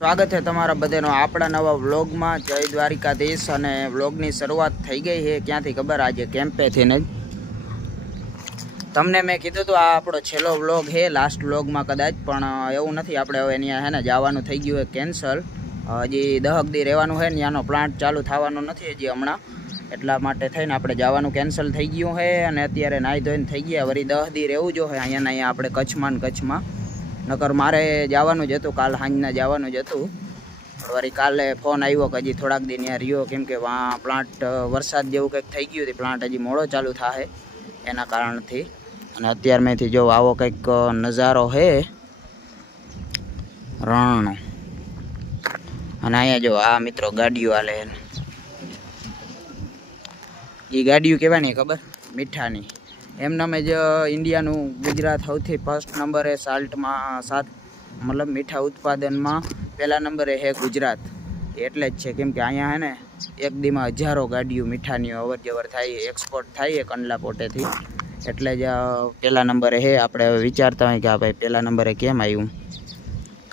સ્વાગત છે તમારા બધાનો આપણા નવા વ્લોગમાં। જય દ્વારિકાધીશ। અને વ્લોગની શરૂઆત થઈ ગઈ છે ક્યાંથી ખબર? આજે કેમ્પેથી જ તમને મેં કીધું હતું આ આપણો છેલ્લો વ્લોગ છે, લાસ્ટ વ્લોગમાં કદાચ, પણ એવું નથી। આપણે હવે ત્યાં છે ને જવાનું થઈ ગયું છે કેન્સલ। હજી 10 દી રહેવાનું છે ને, ત્યાંનો પ્લાન્ટ ચાલુ થવાનો નથી હજી હમણાં, એટલા માટે થઈને આપણે જવાનું કેન્સલ થઈ ગયું છે। અને અત્યારે નાહી ધોઈને થઈ ગયા, વળી 10 દી રહેવું જો છે અહીંયા આપણે કચ્છમાં નકર મારે જવાનું જ હતું, કાલ સાંજના જવાનું જ હતું। વળી કાલે ફોન આવ્યો કે હજી થોડાક દી ત્યાં રહ્યો, કેમ કે વાં પ્લાન્ટ વરસાદ જેવું કંઈક થઈ ગયું હતું, પ્લાન્ટ હજી મોડો ચાલુ થાય એના કારણથી। અને અત્યાર મેંથી જો આવો કંઈક નજારો છે રણનો। અને અહીંયા જો આ મિત્રો ગાડીઓ હાલે, એ ગાડીઓ કહેવાય ને ખબર? મીઠાની। એમનામે જ ઇન્ડિયાનું ગુજરાત સૌથી ફર્સ્ટ નંબરે સાલ્ટમાં મતલબ મીઠા ઉત્પાદનમાં પહેલા નંબરે છે ગુજરાત, એટલે જ છે કેમ કે અહીંયા છે ને એક દીમાં હજારો ગાડીઓ મીઠાની અવર જવર થાય, એક્સપોર્ટ થાય કંડલા પોટેથી, એટલે જ પહેલા નંબરે છે। આપણે હવે વિચારતા હોય કે આ ભાઈ પહેલા નંબરે કેમ આવ્યું,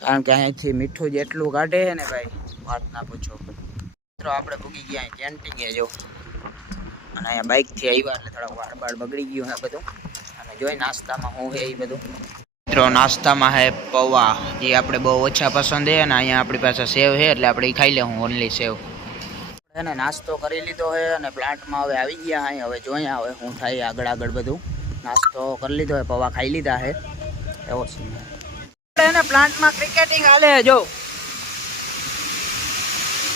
કારણ કે અહીંયાથી મીઠું જેટલું કાઢે છે ને ભાઈ વાત ના પૂછો। મિત્રો આપણે ભૂગી ગયા કેન્ટીને જો, અને અહીંયા બાઇકથી આવ્યા એટલે થોડાક વાળ બગડી ગયું છે બધું। અને જોઈ નાસ્તામાં હું છે એ બધું મિત્રો, નાસ્તામાં છે પૌવા, જે આપણે બહુ ઓછા પસંદ છે, અને અહીંયા આપણી પાસે સેવ છે એટલે આપણે એ ખાઈ લેવું, ઓનલી સેવ। એને નાસ્તો કરી લીધો છે અને પ્લાન્ટમાં હવે આવી ગયા છે। હવે જોયા હવે હું થાય આગળ બધું, નાસ્તો કરી લીધો છે, પૌવા ખાઈ લીધા છે, એવો છે ને। પ્લાન્ટમાં ક્રિકેટિંગ હાલે જો,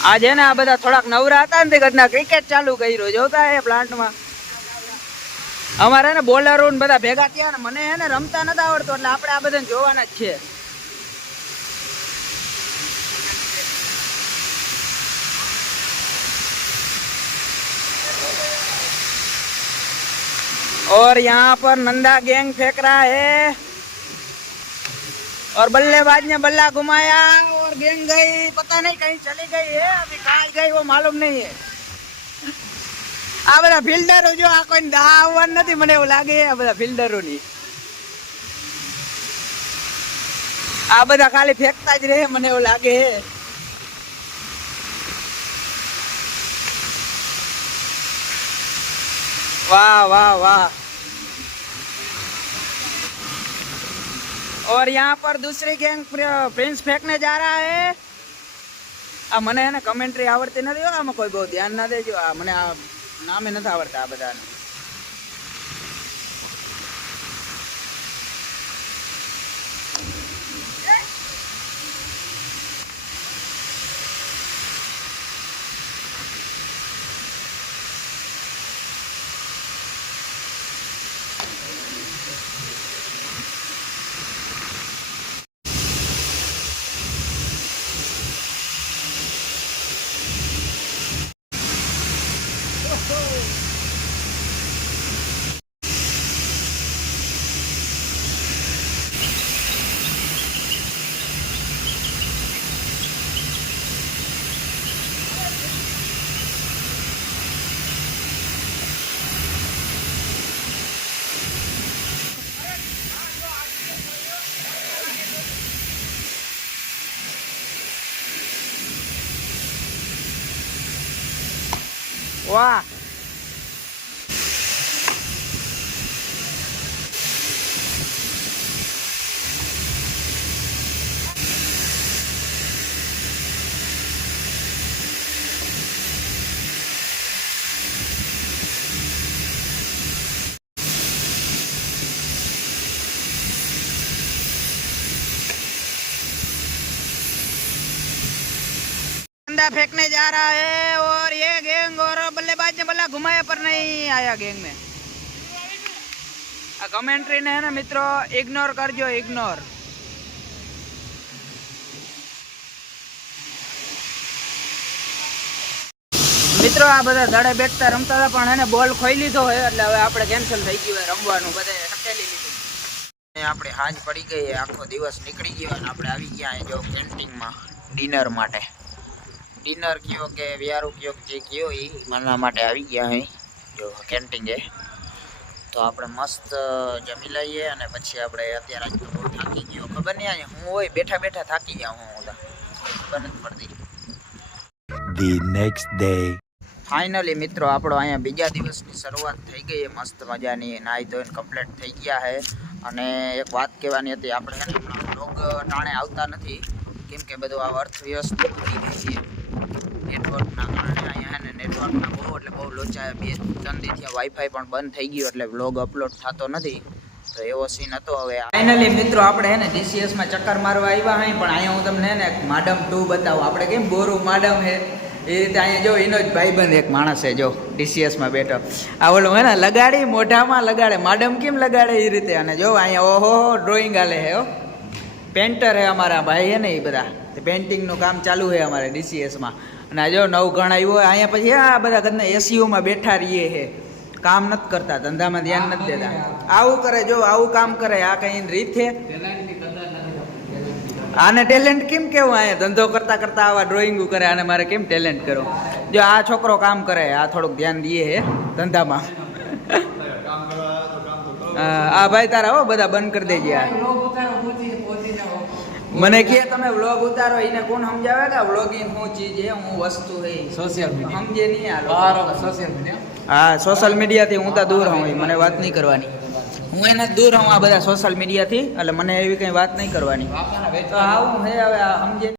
આજે ને આ બધા થોડાક નવરા હતા ને તે ક્રિકેટ ચાલુ કર્યો, જોતા એ પ્લાન્ટમાં અમારે ને બોલરો ને બધા ભેગા થયા ને, મને એને રમતા નથી આવડતું એટલે આપણે આ બધાને જોવાના જ છે। और यहाँ पर नंदा गैंग फेंक रहा है, और बल्लेबाज ने बल्ला घुमाया और गैंग गई, पता नहीं कहीं चली गई है, अभी कहाँ गई वो मालूम नहीं है। આ બધા ફિલ્ડરો જો, આ કોઈ દા આવવાનું નથી મને એવું લાગે, આ બધા ફિલ્ડરોની આ બધા ખાલી ફેંકતા જ રહે મને એવું લાગે। वाह वाह वाह। और यहाँ पर दूसरी गैंग प्रिंस फेंकने जा रहा है। आ મને એને કમેન્ટ્રી આવડતી નથી, આમાં કોઈ બહુ ધ્યાન ના દેજો, આ મને આ નામે નથી આવડતા આ બધાને। वाह फेंकने जा रहा है, और ये गैंग और बल्लेबाज ने बल्ला घुमाया पर नहीं आया गैंग में। आ कमेंट्री ने है ना मित्रों इग्नोर करजो, इग्नोर। મિત્રો આ બધા દડે બેઠતા રમતા હતા, પણ એને બોલ ખોઈ લીધો હોય એટલે હવે આપણે કેન્સલ થઈ ગયું રમવાનું, બધાએ હટેલી લીધું। આપણે હાજ પડી ગઈ, આખો દિવસ નીકળી ગયો અને આપણે આવી ગયા જો કેન્ટીનમાં ડિનર માટે। ડિનર કયો કે વ્યારું કયો જે કયો એ માનવા માટે આવી ગયા હે જો કેન્ટીન છે। તો આપણે મસ્ત જમી લઈએ અને પછી આપણે અત્યારે આજ તો બહુ થાકી ગયો, ખબર નહીં હું હોય બેઠા બેઠા થાકી જાઉં હું તો। ખબર નથી પડતી. The next day. ફાઇનલી મિત્રો આપણો અહીંયા બીજા દિવસની શરૂઆત થઈ ગઈ છે મસ્ત મજાની. નાહી ધોઈને કમ્પ્લીટ થઈ ગયા છે. અને એક વાત કહેવાની હતી, આપણે બ્લોગ ટાણે આવતા નથી કેમ કે બધું આ અર્થવ્યસ્ત થઈ ગઈ છે નેટવર્કના કારણે. અહીંયા ને નેટવર્કના બહુ લોચા 2-3 દીથી વાઈફાઈ પણ બંધ થઈ ગયું એટલે બ્લોગ અપલોડ થતો નથી. તો એવો સીન હતો. હવે ફાઇનલી મિત્રો આપણે ને DCSમાં ચક્કર મારવા આવ્યા હોય, પણ અહીંયા હું તમને ને માડમ 2 બતાવું. આપણે કેમ બોરું માડમ હે એ રીતે અહીંયા જો એનો જ ભાઈબંધ એક માણસ છે જો DCSમાં બેઠો. આ ઓલું હે ને લગાડી મોઢામાં લગાડે, માડમ કેમ લગાડે એ રીતે. અને જો અહીંયા ઓહો ડ્રોઈંગ હાલે હે. પેન્ટર હે અમારા ભાઈ હે ને એ બધા, પેન્ટિંગનું કામ ચાલુ છે અમારે DCSમાં. અને આ જો નવ ઘણ આવ્યો અહીંયા. પછી આ બધા ઘરના એસીઓમાં બેઠા રહીએ છે, કામ નથી કરતા, ધંધામાં ધ્યાન નથી દેતા. આવું કરે જો, આવું કામ કરે. આ કઈ રીત છે? આને ટેલેન્ટ કેમ કેવું? અહીંયા ધંધો કરતા કરતા આવા ડ્રોઈંગ કરે, આને મારે કેમ ટેલેન્ટ કરો? જો આ છોકરો કામ કરે, આ થોડુંક ધ્યાન દઈએ હે ધંધામાં. આ ભાઈ તારા હો બધા બંધ કરી દેજે. મને કહે તમે વ્લોગ ઉતારો, એને કોણ સમજાવે કે વ્લોગિંગ શું ચીજ છે, હું વસ્તુ છે સોશિયલ મીડિયા સમજે નહીં. સોશિયલ મીડિયા, હા સોશિયલ મીડિયાથી હું તો દૂર હોઉં, મને વાત નહીં કરવાની. હું એના દૂર હોઉં આ બધા સોશિયલ મીડિયાથી, એટલે મને એવી કંઈ વાત નહીં કરવાની. તો આવું હે હવે સમજે.